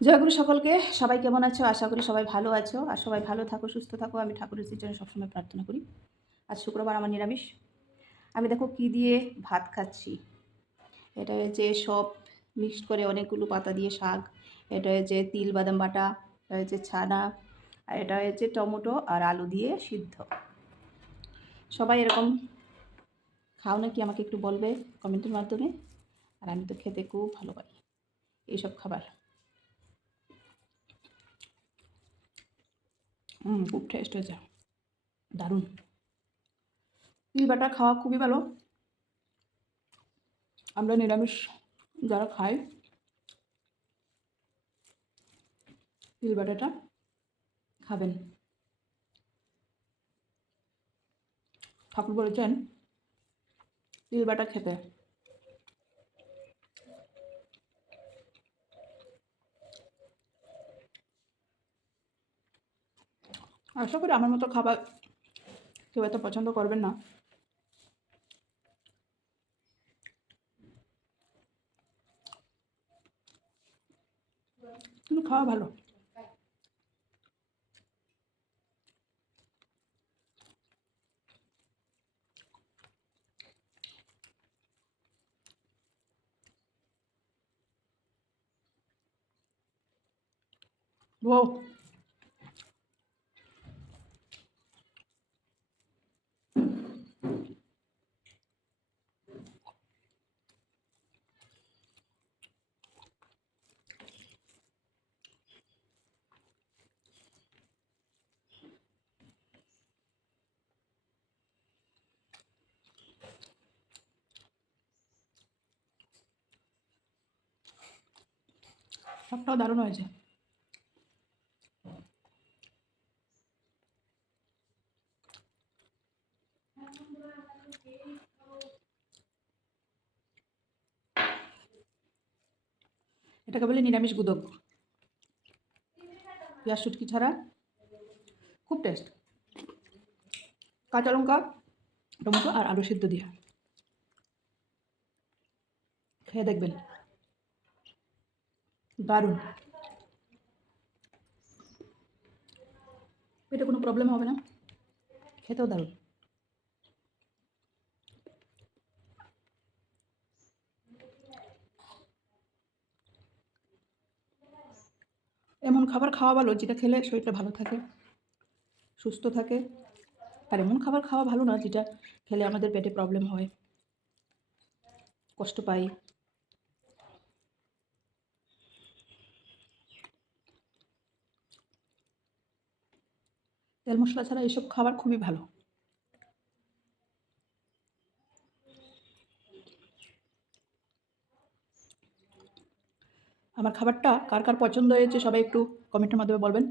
জয়গুরু সকলকে। সবাই কেমন আছো? আশা করি সবাই ভালো আছো আর সবাই ভালো থাকো, সুস্থ থাকো। আমি ঠাকুরের শ্রীচরণে সবসময় প্রার্থনা করি। আজ শুক্রবার, আমার নিরামিষ। আমি দেখো কি দিয়ে ভাত খাচ্ছি। এটা হচ্ছে সব মিক্সড করে অনেকগুলো পাতা দিয়ে শাক। এটা হচ্ছে তিল বাদাম বাটা, এটা হচ্ছে ছানা, আর এটা হচ্ছে টমেটো আর আলু দিয়ে সিদ্ধ। সবাই এরকম খাও নাকি আমাকে একটু বলবে কমেন্টের মাধ্যমে। আর আমি তো খেতে খুব ভালো পাই এইসব খাবার। খুব টেস্ট হয়েছে, দারুণ। তিল বাটা খাওয়া খুবই ভালো। আমরা নিরামিষ যারা খাই, তিল বাটাটা খাবেন। ঠাকুর বলেছেন তিল বাটা খেতে। আশা করি আমার মতো খাবার কেউ এত পছন্দ করবেন না, কিন্তু খাওয়া ভালো। ও, সবটাও দারুণ হয়েছে। এটাকে বলে নিরামিষ গুদক, পেঁয়াজ শুটকি ছাড়া। খুব টেস্ট। কাঁচা লঙ্কা, টমেটো আর আলু সিদ্ধ দিয়ে খেয়ে দেখবেন, দারুণ। পেটে কোনো প্রবলেম হবে না, খেতেও দারুণ। এমন খাবার খাওয়া ভালো যেটা খেলে শরীরটা ভালো থাকে, সুস্থ থাকে। আর এমন খাবার খাওয়া ভালো না যেটা খেলে আমাদের পেটে প্রবলেম হয়, কষ্ট পাই। তেল মশলা ছাড়া এসব খাবার খুবই ভালো। আমার খাবারটা কার কার পছন্দ হয়েছে সবাই একটু কমেন্টের মাধ্যমে বলবেন।